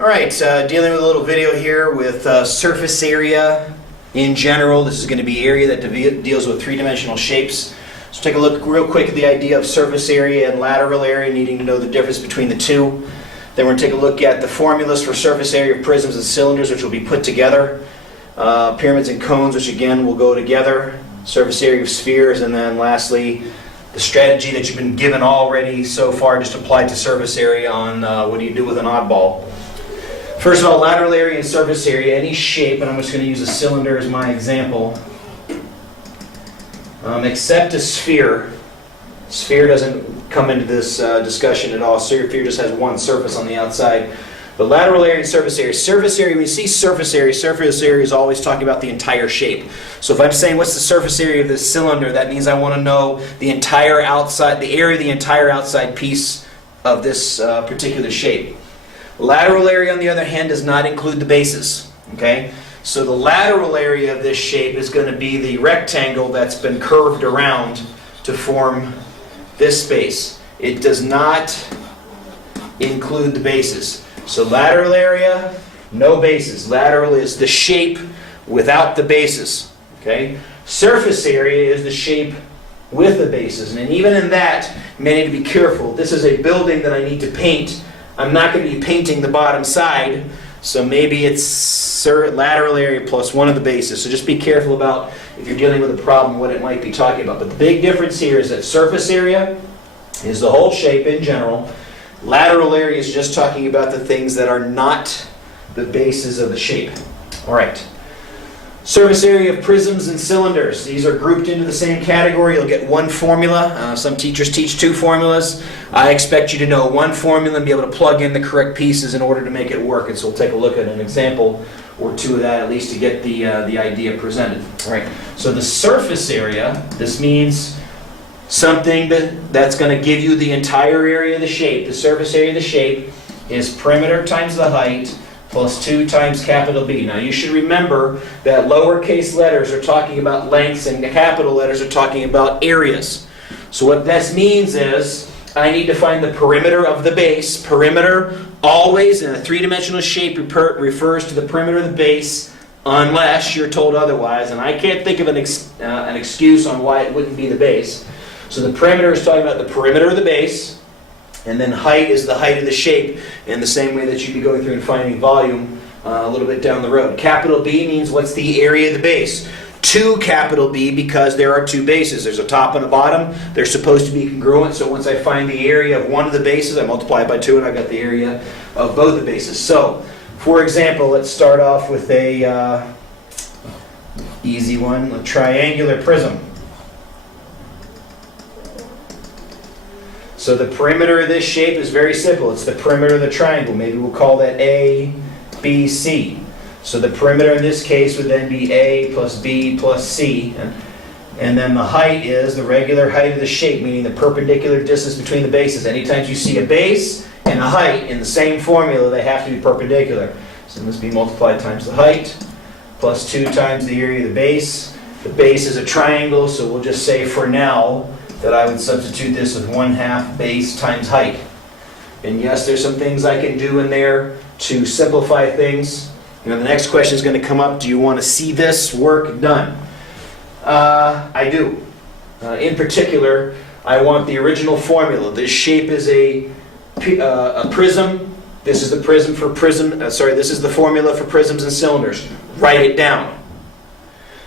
Alright, dealing with a little video here with surface area in general. This is going to be area that deals with three-dimensional shapes. So take a look real quick at the idea of surface area and lateral area, needing to know the difference between the two. Then we're going to take a look at the formulas for surface area of prisms and cylinders, which will be put together. Pyramids and cones, which again will go together. Surface area of spheres, and then lastly, the strategy that you've been given already so far, just applied to surface area on what do you do with an oddball. First of all, lateral area and surface area, any shape, and I'm just going to use a cylinder as my example, except a sphere. Sphere doesn't come into this discussion at all. Sphere just has one surface on the outside. But lateral area and surface area, when you see surface area is always talking about the entire shape. So if I'm saying what's the surface area of this cylinder, that means I want to know the entire outside, the area of the entire outside piece of this particular shape. Lateral area, on the other hand, does not include the bases. Okay? So the lateral area of this shape is going to be the rectangle that's been curved around to form this space. It does not include the bases. So lateral area, no bases. Lateral is the shape without the bases. Okay? Surface area is the shape with the bases. And even in that, you may need to be careful. This is a building that I need to paint. I'm not going to be painting the bottom side, so maybe it's lateral area plus one of the bases. So just be careful about, if you're dealing with a problem, what it might be talking about. But the big difference here is that surface area is the whole shape in general. Lateral area is just talking about the things that are not the bases of the shape. All right. Surface area of prisms and cylinders. These are grouped into the same category. You'll get one formula. Some teachers teach two formulas. I expect you to know one formula and be able to plug in the correct pieces in order to make it work. And so we'll take a look at an example or two of that at least to get the idea presented. All right. So the surface area, this means something that's going to give you the entire area of the shape. The surface area of the shape is perimeter times the height plus 2 times capital B. Now you should remember that lowercase letters are talking about lengths and capital letters are talking about areas. So what this means is I need to find the perimeter of the base. Perimeter always in a three-dimensional shape refers to the perimeter of the base unless you're told otherwise. And I can't think of an excuse on why it wouldn't be the base. So the perimeter is talking about the perimeter of the base. And then height is the height of the shape in the same way that you'd be going through and finding volume a little bit down the road. Capital B means what's the area of the base. 2 capital B because there are 2 bases. There's a top and a bottom. They're supposed to be congruent. So once I find the area of one of the bases, I multiply it by 2 and I've got the area of both the bases. So, for example, let's start off with a easy one, a triangular prism. So the perimeter of this shape is very simple. It's the perimeter of the triangle. Maybe we'll call that A, B, C. So the perimeter in this case would then be A plus B plus C. And then the height is the regular height of the shape, meaning the perpendicular distance between the bases. Anytime you see a base and a height in the same formula, they have to be perpendicular. So this be multiplied times the height plus 2 times the area of the base. The base is a triangle, so we'll just say for now that I would substitute this with 1/2 base times height. And yes, there's some things I can do in there to simplify things. You know, the next question is going to come up, do you want to see this work done? I do. In particular, I want the original formula. This shape is a prism. This is the prism for this is the formula for prisms and cylinders. Write it down.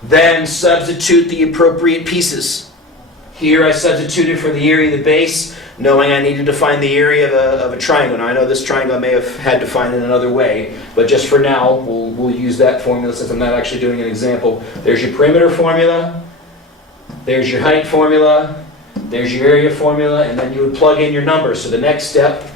Then substitute the appropriate pieces. Here I substituted for the area of the base, knowing I needed to find the area of a triangle. Now I know this triangle I may have had to find in another way, but just for now, we'll use that formula since I'm not actually doing an example. There's your perimeter formula, there's your height formula, there's your area formula, and then you would plug in your numbers. So the next step,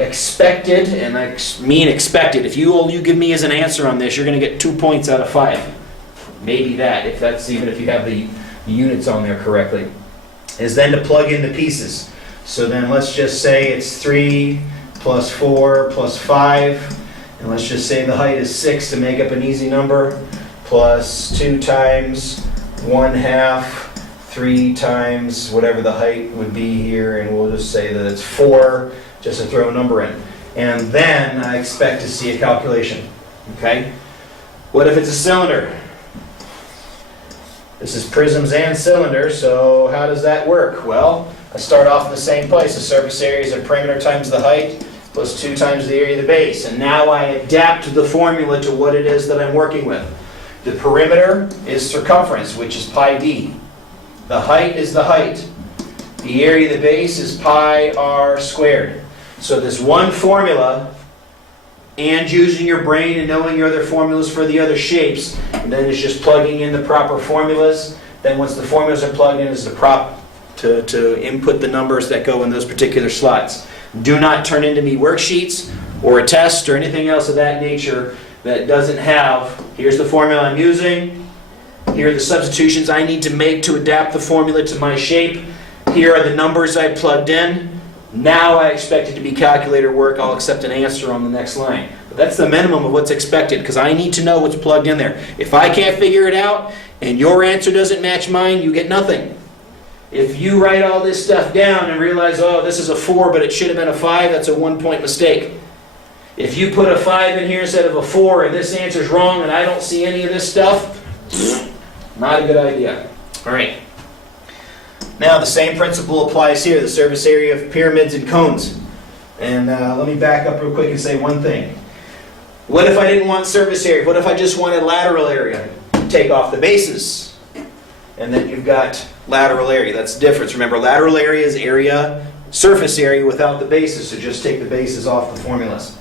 expected, and I mean expected. If you give me as an answer on this, you're going to get 2 points out of 5. Maybe that, even if you have the units on there correctly, is then to plug in the pieces. So then let's just say it's 3 plus 4 plus 5, and let's just say the height is 6 to make up an easy number, plus 2 times 1/2, 3 times whatever the height would be here, and we'll just say that it's 4, just to throw a number in. and then I expect to see a calculation. Okay? What if it's a cylinder? This is prisms and cylinders, so how does that work? Well, I start off in the same place. The surface area is a perimeter times the height plus 2 times the area of the base. And now I adapt the formula to what it is that I'm working with. The perimeter is circumference, which is pi d. The height is the height. The area of the base is pi r squared. So this one formula, and using your brain and knowing your other formulas for the other shapes, and then it's just plugging in the proper formulas. Then once the formulas are plugged in, is the prop to input the numbers that go in those particular slots. Do not turn into me worksheets or a test or anything else of that nature that doesn't have, here's the formula I'm using, here are the substitutions I need to make to adapt the formula to my shape, here are the numbers I plugged in. Now I expect it to be calculator work. I'll accept an answer on the next line. But that's the minimum of what's expected, because I need to know what's plugged in there. If I can't figure it out and your answer doesn't match mine, you get nothing. If you write all this stuff down and realize, oh, this is a 4, but it should have been a 5, that's a 1-point mistake. If you put a 5 in here instead of a 4 and this answer's wrong and I don't see any of this stuff, not a good idea. All right. Now the same principle applies here, the surface area of pyramids and cones. And let me back up real quick and say one thing. What if I didn't want surface area? What if I just wanted lateral area? Take off the bases. And then you've got lateral area. That's the difference. Remember, lateral area is area, surface area without the bases. So just take the bases off the formulas.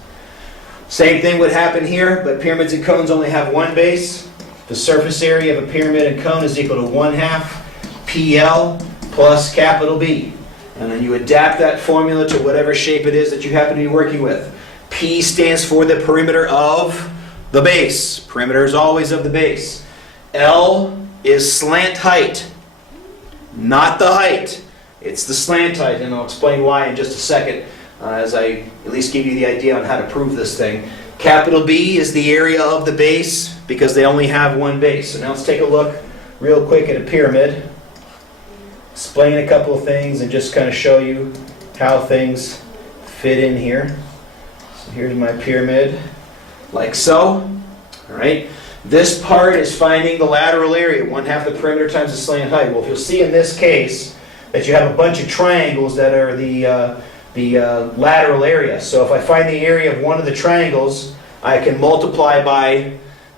Same thing would happen here, but pyramids and cones only have one base. The surface area of a pyramid and cone is equal to 1/2 PL plus capital B. And then you adapt that formula to whatever shape it is that you happen to be working with. P stands for the perimeter of the base. Perimeter is always of the base. L is slant height, not the height. It's the slant height, and I'll explain why in just a second as I at least give you the idea on how to prove this thing. Capital B is the area of the base because they only have one base. So now let's take a look real quick at a pyramid. Explain a couple of things and just kind of show you how things fit in here. So here's my pyramid, like so. All right. This part is finding the lateral area, 1/2 the perimeter times the slant height. Well, if you'll see in this case that you have a bunch of triangles that are the lateral area. So if I find the area of one of the triangles, I can multiply by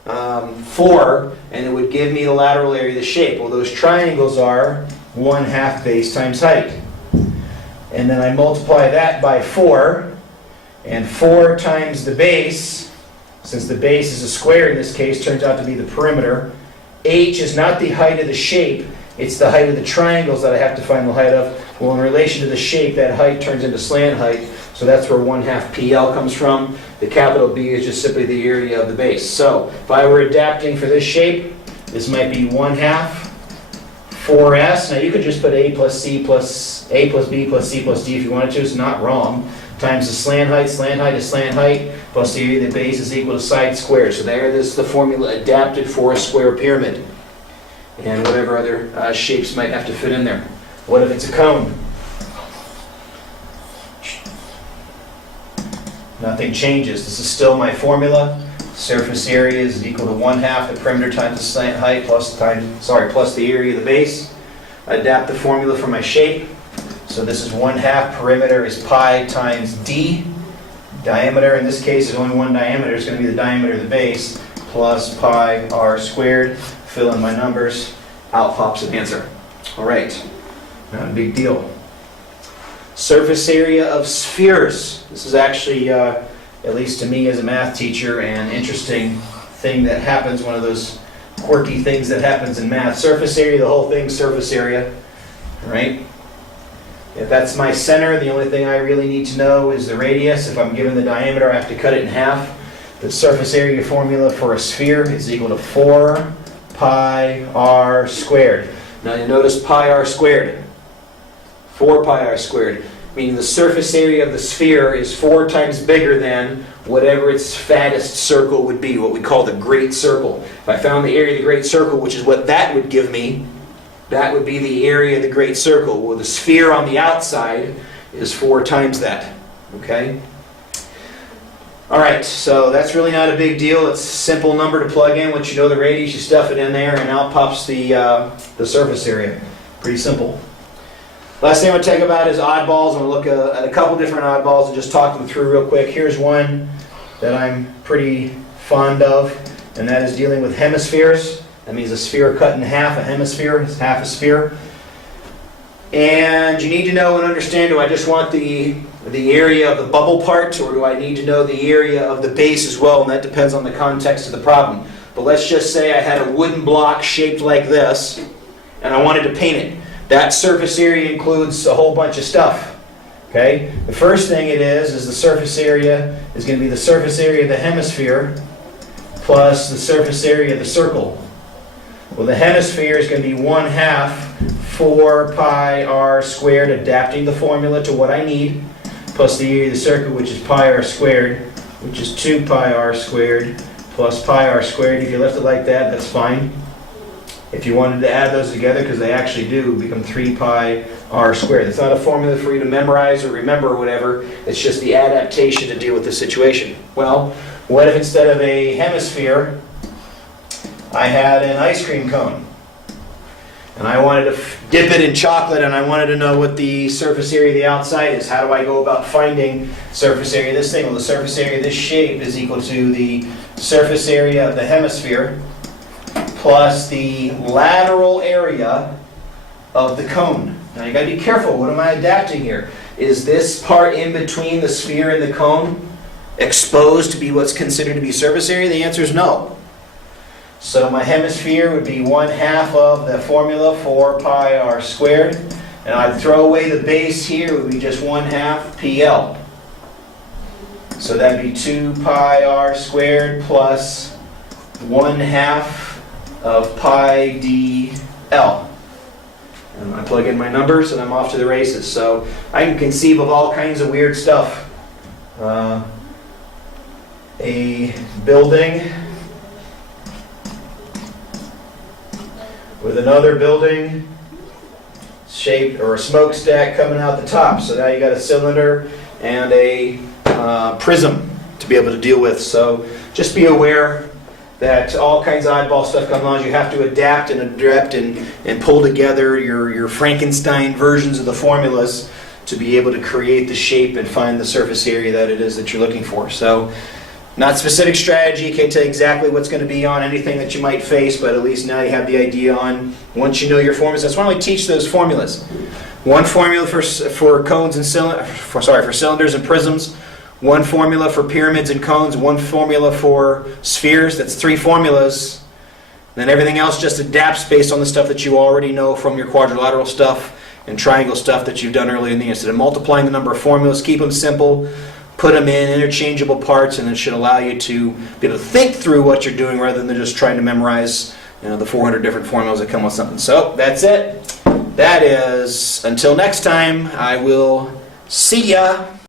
4, and it would give me the lateral area of the shape. Well, those triangles are 1/2 base times height. And then I multiply that by 4, and 4 times the base, since the base is a square in this case, turns out to be the perimeter. H is not the height of the shape, it's the height of the triangles that I have to find the height of. Well, in relation to the shape, that height turns into slant height, so that's where 1/2 PL comes from. The capital B is just simply the area of the base. So if I were adapting for this shape, this might be 1/2 4S. Now you could just put A plus C plus A plus B plus C plus D if you wanted to. It's not wrong. Times the slant height is slant height, plus the area of the base is equal to side squared. So there is the formula adapted for a square pyramid. And whatever other shapes might have to fit in there. What if it's a cone? Nothing changes. This is still my formula. Surface area is equal to 1/2 the perimeter times the slant height plus the area of the base. I adapt the formula for my shape. So this is 1/2 perimeter is pi times d. Diameter in this case is only one diameter. It's going to be the diameter of the base plus pi r squared. Fill in my numbers. Out pops an answer. All right. Not a big deal. Surface area of spheres. This is actually, at least to me as a math teacher, an interesting thing that happens, one of those quirky things that happens in math. Surface area, the whole thing's surface area. All right? If that's my center, the only thing I really need to know is the radius. If I'm given the diameter, I have to cut it in half. The surface area formula for a sphere is equal to 4 pi r squared. Now you notice pi r squared. 4 pi r squared, meaning the surface area of the sphere is 4 times bigger than whatever its fattest circle would be, what we call the great circle. If I found the area of the great circle, which is what that would give me, that would be the area of the great circle. Well, the sphere on the outside is 4 times that. Okay? Alright, so that's really not a big deal. It's a simple number to plug in. Once you know the radius, you stuff it in there and out pops the surface area. Pretty simple. Last thing I'm going to talk about is oddballs. I'm going to look at a couple different oddballs and just talk them through real quick. Here's one that I'm pretty fond of, and that is dealing with hemispheres. That means a sphere cut in half. A hemisphere is half a sphere. And you need to know and understand, do I just want the area of the bubble part, or do I need to know the area of the base as well? And that depends on the context of the problem. But let's just say I had a wooden block shaped like this, and I wanted to paint it. That surface area includes a whole bunch of stuff. Okay? The first thing it is the surface area is going to be the surface area of the hemisphere plus the surface area of the circle. Well, the hemisphere is going to be 1/2 4 pi r squared, adapting the formula to what I need, plus the area of the circle, which is pi r squared, which is 2 pi r squared plus pi r squared. If you left it like that, that's fine. If you wanted to add those together, because they actually do become 3 pi r squared. It's not a formula for you to memorize or remember or whatever. It's just the adaptation to deal with the situation. Well, what if instead of a hemisphere, I had an ice cream cone? And I wanted to dip it in chocolate, and I wanted to know what the surface area of the outside is. How do I go about finding surface area of this thing? Well, the surface area of this shape is equal to the surface area of the hemisphere plus the lateral area of the cone. Now you got to be careful. What am I adapting here? Is this part in between the sphere and the cone exposed to be what's considered to be surface area? The answer is no. So my hemisphere would be 1/2 of the formula, 4 pi r squared. And I'd throw away the base here, it would be just 1/2 pl. So that'd be 2 pi r squared plus 1/2 of pi dl. And I plug in my numbers and I'm off to the races. So I can conceive of all kinds of weird stuff. A building with another building shaped, or a smokestack coming out the top. So now you got a cylinder and a prism to be able to deal with. So just be aware that all kinds of oddball stuff comes along. You have to adapt and pull together your Frankenstein versions of the formulas to be able to create the shape and find the surface area that it is that you're looking for. So not specific strategy, can't tell you exactly what's going to be on anything that you might face, but at least now you have the idea on, once you know your formulas. That's why we teach those formulas. One formula for cones and for cylinders and prisms, one formula for pyramids and cones, one formula for spheres. That's 3 formulas. Then everything else just adapts based on the stuff that you already know from your quadrilateral stuff and triangle stuff that you've done earlier in the year. Instead of multiplying the number of formulas, keep them simple. Put them in interchangeable parts, and it should allow you to be able to think through what you're doing rather than just trying to memorize, the 400 different formulas that come with something. So that's it. That is, until next time, I will see ya.